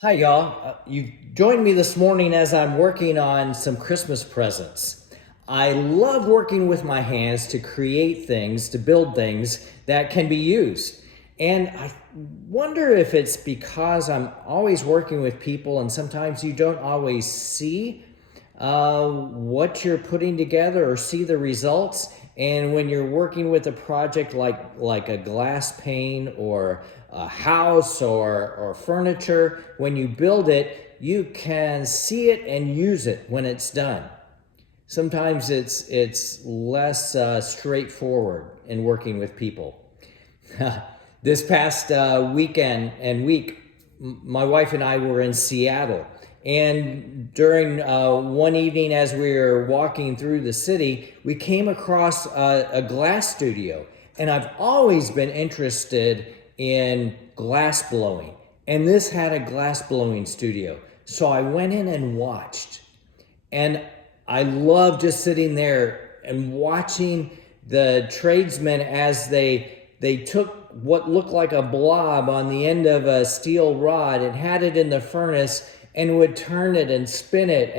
Hi, y'all. You've joined me this morning as I'm working on some Christmas presents. I love working with my hands to create things, to build things that can be used. And I wonder if it's because I'm always working with people and sometimes you don't always see what you're putting together or see the results. And when you're working with a project like a glass pane or a house or furniture, when you build it, you can see it and use it when it's done. Sometimes it's less straightforward in working with people. This past weekend and week, my wife and I were in Seattle. And during one evening, as we were walking through the city, we came across a glass studio. And I've always been interested in glass blowing. And this had a glass blowing studio. So I went in and watched. And I love just sitting there and watching the tradesmen as they took what looked like a blob on the end of a steel rod and had it in the furnace and would turn it and spin it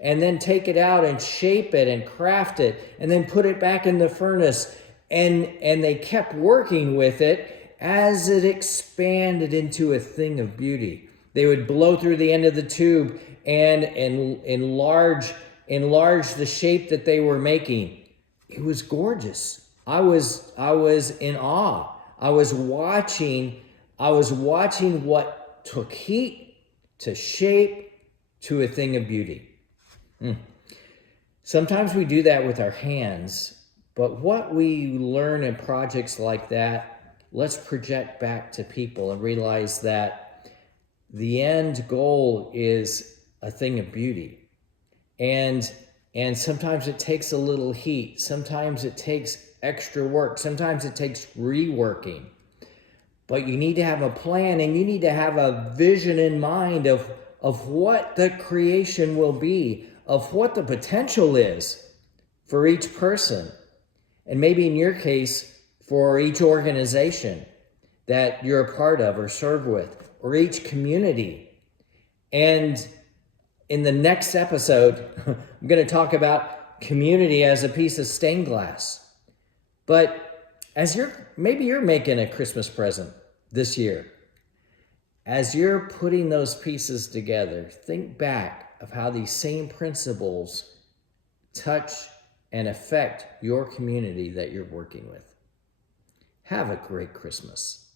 and then take it out and shape it and craft it and then put it back in the furnace, and they kept working with it as it expanded into a thing of beauty. They would blow through the end of the tube and enlarge the shape that they were making. It was gorgeous. I was in awe. I was watching what took heat to shape to a thing of beauty. Sometimes we do that with our hands, but what we learn in projects like that, let's project back to people and realize that the end goal is a thing of beauty. And sometimes it takes a little heat. Sometimes it takes extra work. Sometimes it takes reworking. But you need to have a plan and you need to have a vision in mind of what the creation will be, of what the potential is for each person. And maybe in your case, for each organization that you're a part of or serve with, or each community. And in the next episode, I'm going to talk about community as a piece of stained glass. But as maybe you're making a Christmas present this year, as you're putting those pieces together, think back of how these same principles touch and affect your community that you're working with. Have a great Christmas.